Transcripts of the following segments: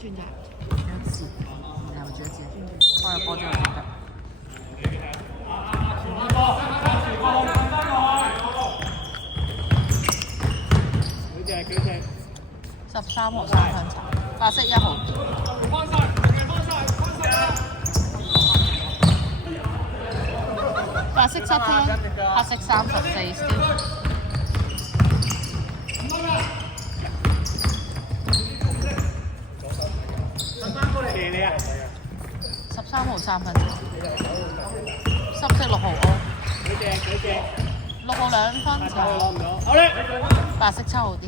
轉閘。一次，然後轉一次，開個波之後就得。13號3分茶，白色1號。白色7湯，黑色34 still。13號3分，深色6號 O。6號2分茶，白色7號啲。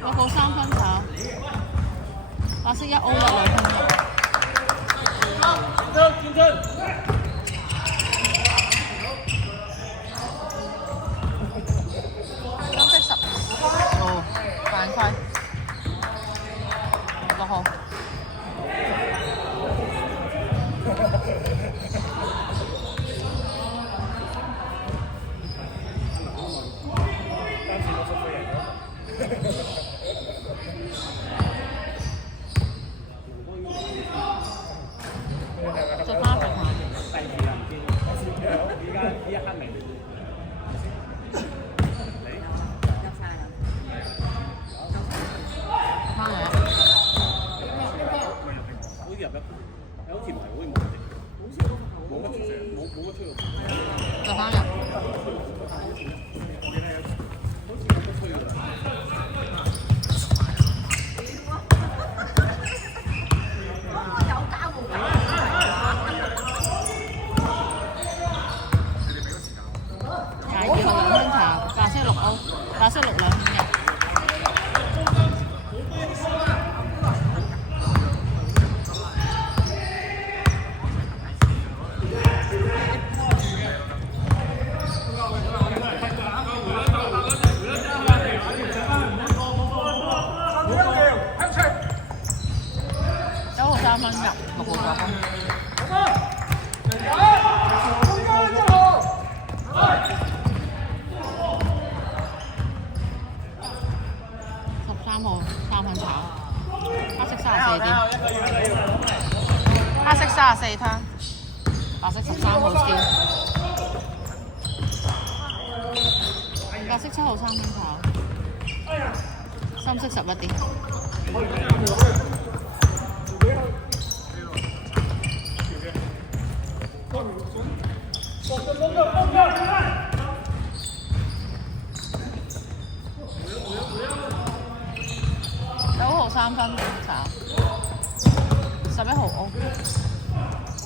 6號3分茶，白色1 O 有2分鐘。犯規6號。隻花隻花。就翻入。介2號2分茶，白色6 O， 白色6 2分入。9號3分入，6號9分。13號3分炒，黑色34點，黑色34湯，白色13號燒，白色7號3分炒，深色11點。9號3分炒，11號 O，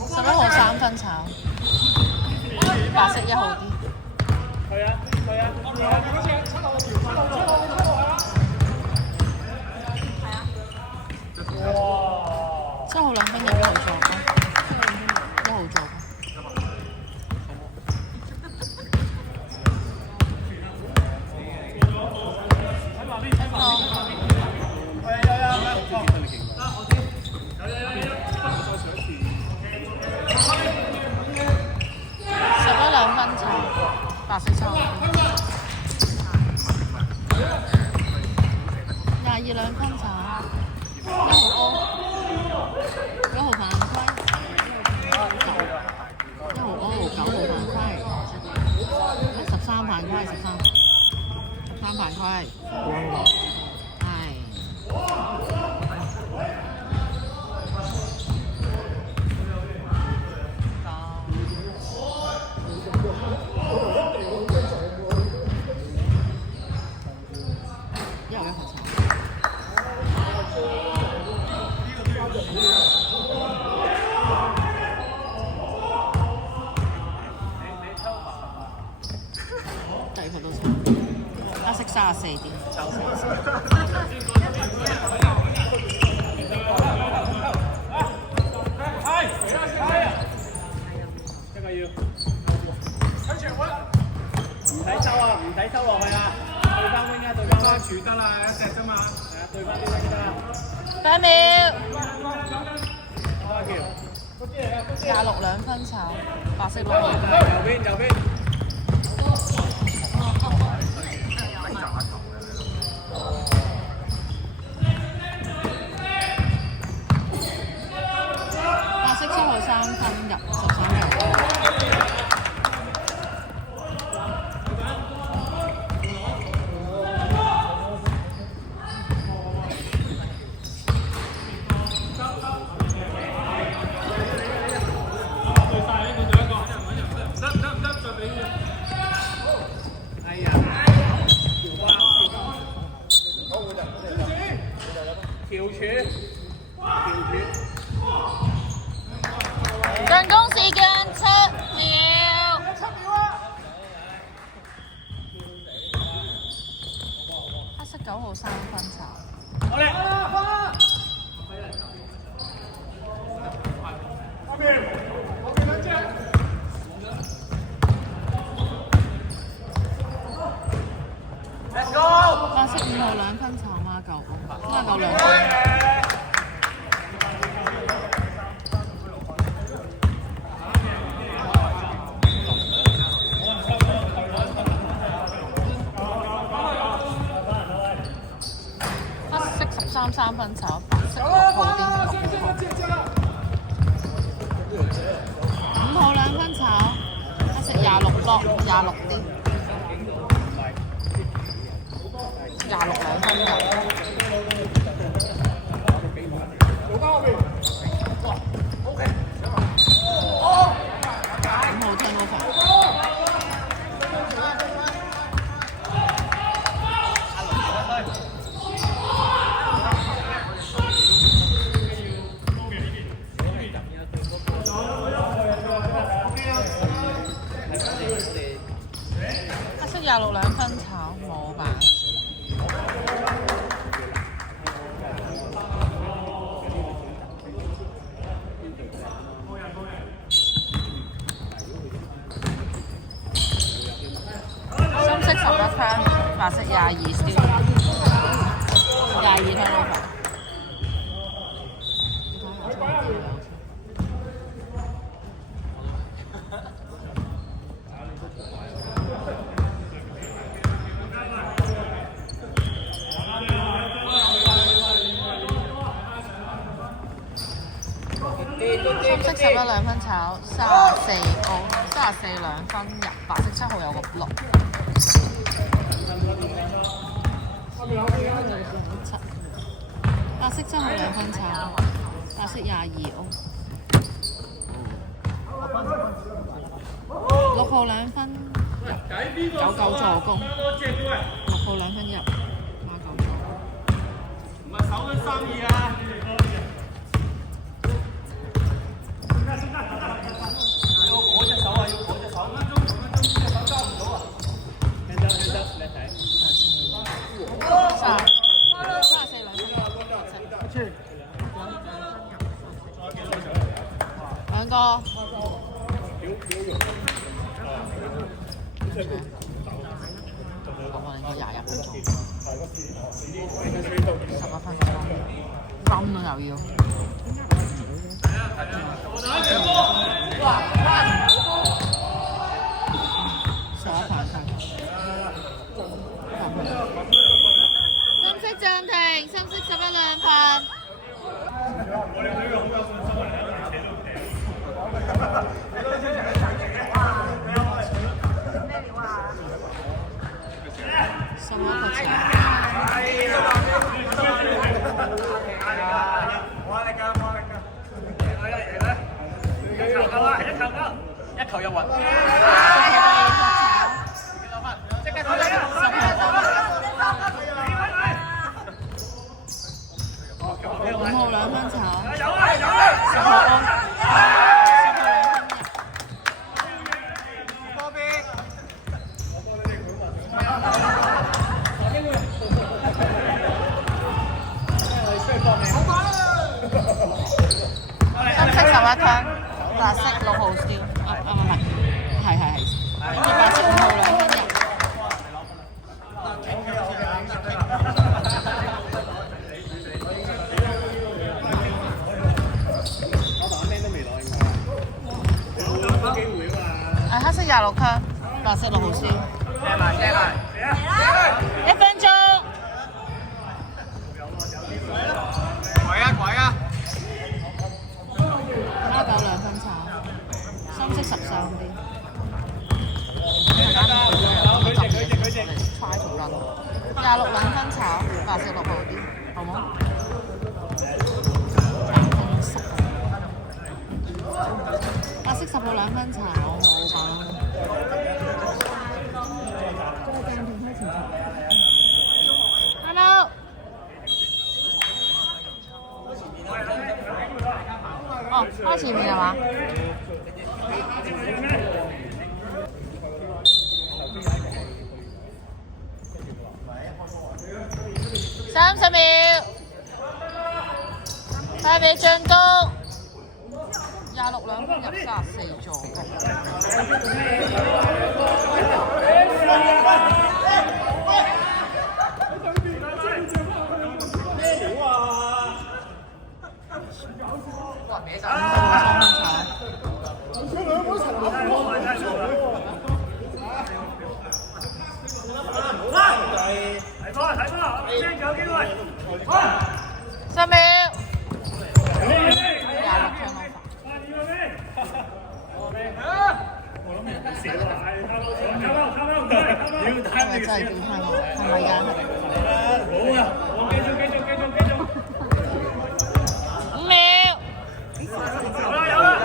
11號3分炒，白色1號啲。7號2分入1號做，1號做。11 2分炒，白色7號。22 2分炒，1號 O， 1號犯規，1號 O， 9號犯規，13犯規，13犯規，係。第二個都差，黑色34點。唔使收啊，唔使收落去啊，對翻 wing 啊，對翻 wing 柱得啦，一隻啫嘛，係啊，對翻啲 wing 得啦。5秒。阿橋， 26兩分炒，白色落右邊右邊。白色7號3分入13球。進攻時間7秒。黑色9號3分炒。白色5號2分炒孖9，真係夠2分。3分炒，白色6號啲5號2分炒，黑色26落26啲262分入5號聽到房。26 2分炒冇辦。深色11分，白色22 still 22 turnover。深色11 2分炒34 34 2分入，白色7號有個 block。白色7號2分炒，白色22 6號2分入，99助攻，6號2分入，孖9助攻。唔係手嘅生意啊！我隻手啊，要我隻手，隻手交唔到啊！聽得，你睇。34 2分2個。我應該21分鐘，11分鐘，針都又要。深色暫停，深色11 2分。一球入雲。即刻投5號2分炒。深色11分，白色6號 still，係，跟住白色5號2分入。我打咩都未攞。黑色26卡，白色6號先。1分鐘。鬼啊！孖豆2分炒，深色13啲。快條筋。262分炒，白色6號啲，好冇？白色10號2分炒，冇講。Hello。哦，開前面係嘛？30秒，快俾進攻。26 2分入34助攻。10秒。係咪真係變態喎？係咪㗎？好啊！繼續。5秒。有啦！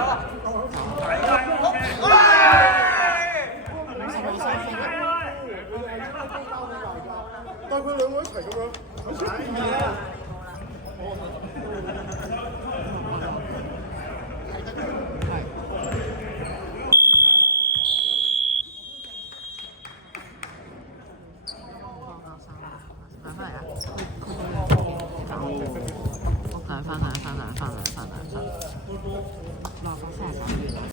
帶佢兩個一齊咁樣。翻嚟啊！